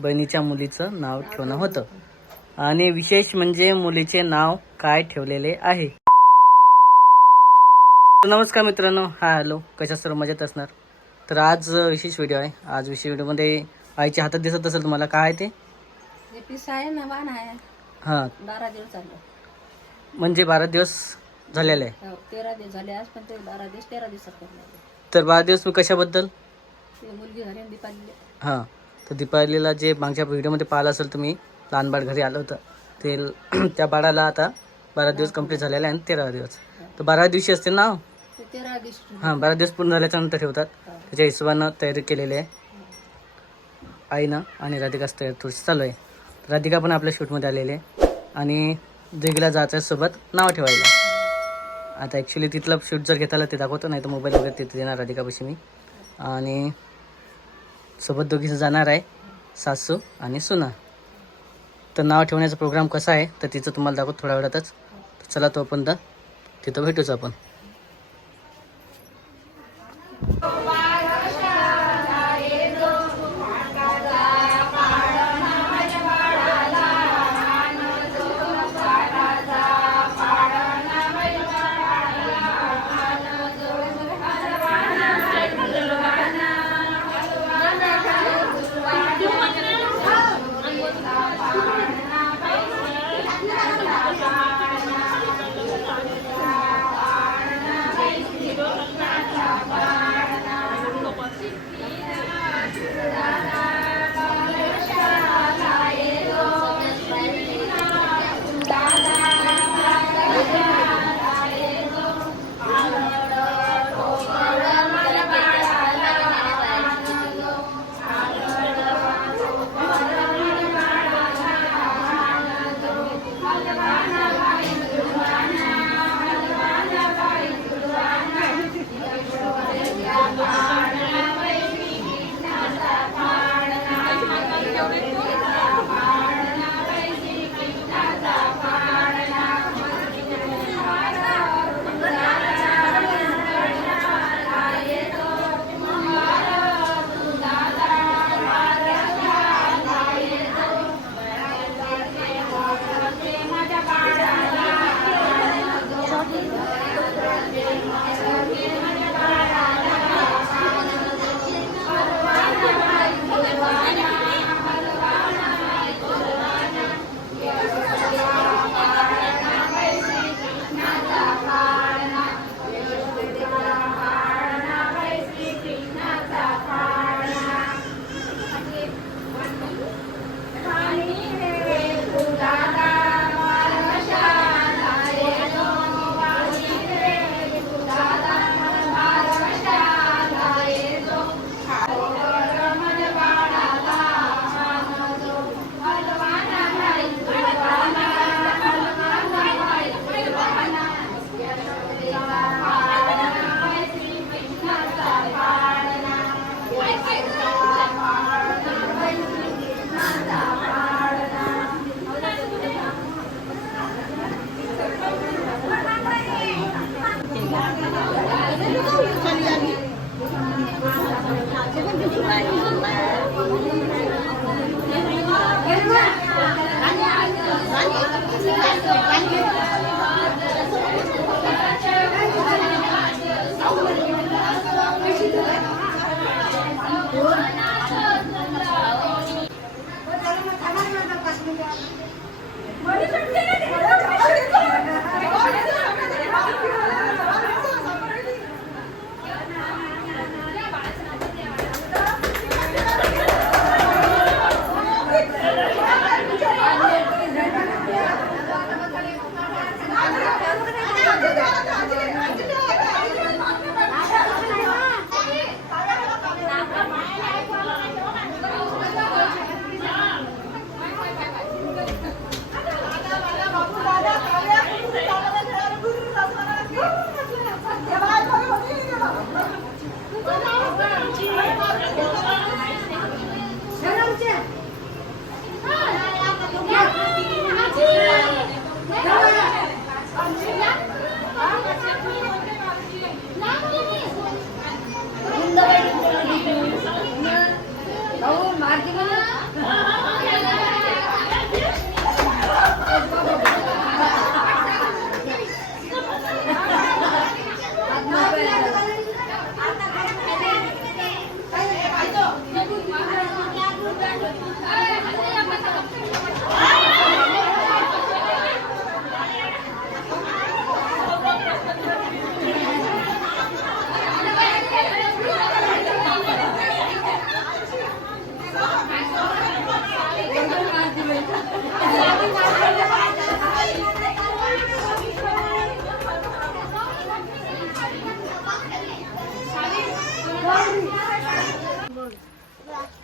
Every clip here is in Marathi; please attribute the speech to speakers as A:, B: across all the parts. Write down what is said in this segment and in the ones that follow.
A: बहिणीच्या मुलीचं नाव ठेवणं होतं. आणि विशेष म्हणजे मुलीचे नाव काय ठेवलेले आहे. नमस्कार मित्रांनो. हा हॅलो. कशा सर्व मजेत असणार? तर आज विशेष व्हिडिओ आहे. आज विशेष व्हिडिओमध्ये आईच्या हातात दिसत असेल तुम्हाला. काय आहे ते?
B: हे आहे ना वाण आहे.
A: हां.
B: बारा दिवस चाललं
A: म्हणजे बारा दिवस झालेले आहे.
B: हो, तेरा दिवस झाले आज पण ते बारा दिवस तेरा दिवसात
A: तर बारा दिवस मी कशाबद्दल?
B: मुलगी
A: हां. तर दीपावलीला जे मागच्या व्हिडिओमध्ये पाहिलं असेल तुम्ही लहान बाळ घरी आलं होतं ते त्या बाळाला आता बारा दिवस कंप्लीट झालेले आहे आणि तेरा दिवस. तर बारा दिवशी असते ना? हां बारा दिवस पूर्ण झाल्याच्यानंतर ठेवतात. त्याच्या हिशोबानं तयारी केलेली आहे. आईनं आणि राधिकाच तयारी थोडीशी चालू आहे. राधिका पण आपल्या शूटमध्ये आलेली आहे. आणि दिगीला जायचं आहे सोबत नाव ठेवायला. आता ॲक्च्युली तिथलं शूट जर घेताला ते दाखवतो नाही तर मोबाईल वगैरे तिथे देणार राधिकापाशी मी. आणि सोबत दोघीचं जाणार आहे सासू आणि सुना. तर नाव ठेवण्याचा प्रोग्राम कसा आहे तर तिचं तुम्हाला दाखवत थोड्या वेळातच. चला तो आपण तिथं भेटूच आपण.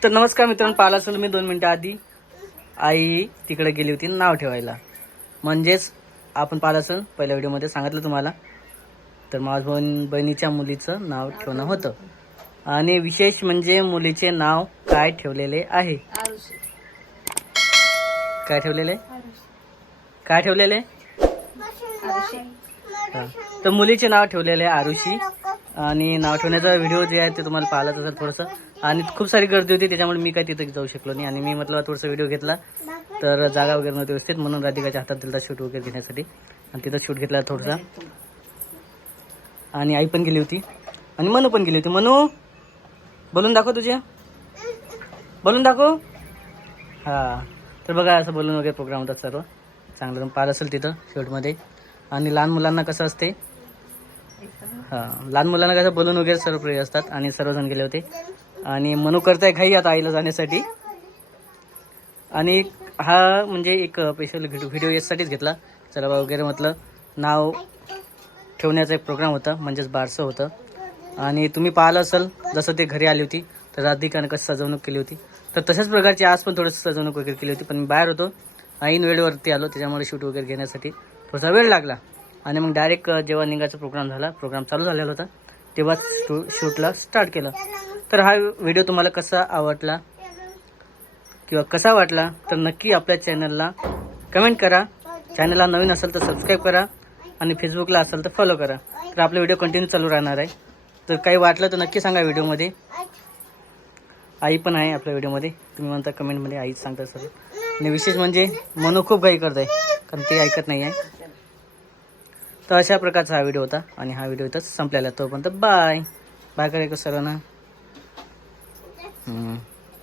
B: तर नमस्कार मित्रांनो पाहिला असेल मी दोन मिनटं आधी. आई तिकडे गेली होती नाव ठेवायला. म्हणजेच आपण पाहिलं असेल पहिल्या व्हिडिओमध्ये सांगितलं तुम्हाला. तर माझ्या बहीण बहिणीच्या मुलीचं नाव ठेवणं होतं. आणि विशेष म्हणजे मुलीचे नाव काय ठेवलेले आहे? काय ठेवलेले? काय ठेवलेले? तर मुलीचे नाव ठेवलेले आहे आरुषी. आणि नाव ठेवण्याचा व्हिडिओ जे आहे ते तुम्हाला पाहिलाच असेल थोडंसं. आणि खूप सारी गर्दी होती त्याच्यामुळे मी काय तिथे जाऊ शकलो नाही. आणि मी म्हटलं थोडासा व्हिडिओ घेतला तर जागा वगैरे नव्हती व्यवस्थित म्हणून राधिकाच्या हातात दिला शूट वगैरे घेण्यासाठी. आणि तिथं शूट घेतला थोडासा. आणि आई पण गेली होती. आणि मनू पण गेली होती. मनू बोलून दाखव तुझ्या. बोलून दाखव. हां. तर बघा असं बोलून वगैरे प्रोग्राम होतात सर्व. चांगलं पार असेल तिथं शूटमध्ये आणि लहान मुलांना कसं असते? हां. लहान मुलांना कसं बोलून वगैरे सर्व प्रिय असतात. आणि सर्वजण गेले होते. आणि मनू करताय घाई आता आईला जाण्यासाठी. आणि हा म्हणजे एक स्पेशल व्हिडिओ यासाठीच घेतला. चला बा वगैरे म्हटलं नाव ठेवण्याचा एक प्रोग्राम होता म्हणजेच बारसं होतं. आणि तुम्ही पाहिलं असेल जसं ते घरी आली होती तर राधिकाने कसं सजवणूक केली होती. तर तशाच प्रकारची आज पण थोडंसं सजवणूक वगैरे केली होती पण मी बाहेर होतो. ऐन वेळेवरती आलो त्याच्यामुळे शूट वगैरे घेण्यासाठी थोडासा वेळ लागला. आणि मग डायरेक्ट जेव्हा निघायचा प्रोग्राम झाला प्रोग्राम चालू झालेला होता तेव्हाच शूटला स्टार्ट केलं. तर हा व्हिडिओ तुम्हाला कसा आवडला? किंवा कसा वाटला? तर नक्की आपल्या चॅनलला कमेंट करा. चॅनलला नवीन असेल तर सबस्क्राईब करा आणि फेसबुकला असेल तर फॉलो करा. तर आपला व्हिडिओ कंटिन्यू चालू राहणार आहे. तर काही वाटलं तर नक्की सांगा व्हिडिओमध्ये आई पण आहे आपल्या व्हिडिओमध्ये तुम्ही म्हणता कमेंटमध्ये आईच सांगता सर आणि विशेष म्हणजे मनो खूप काही करत आहे कारण ते ऐकत नाही आहे. तर अशा प्रकारचा हा व्हिडिओ होता आणि हा व्हिडिओ इथंच संपलेला तोपर्यंत बाय बाय करायचं सर्वांना? Mm.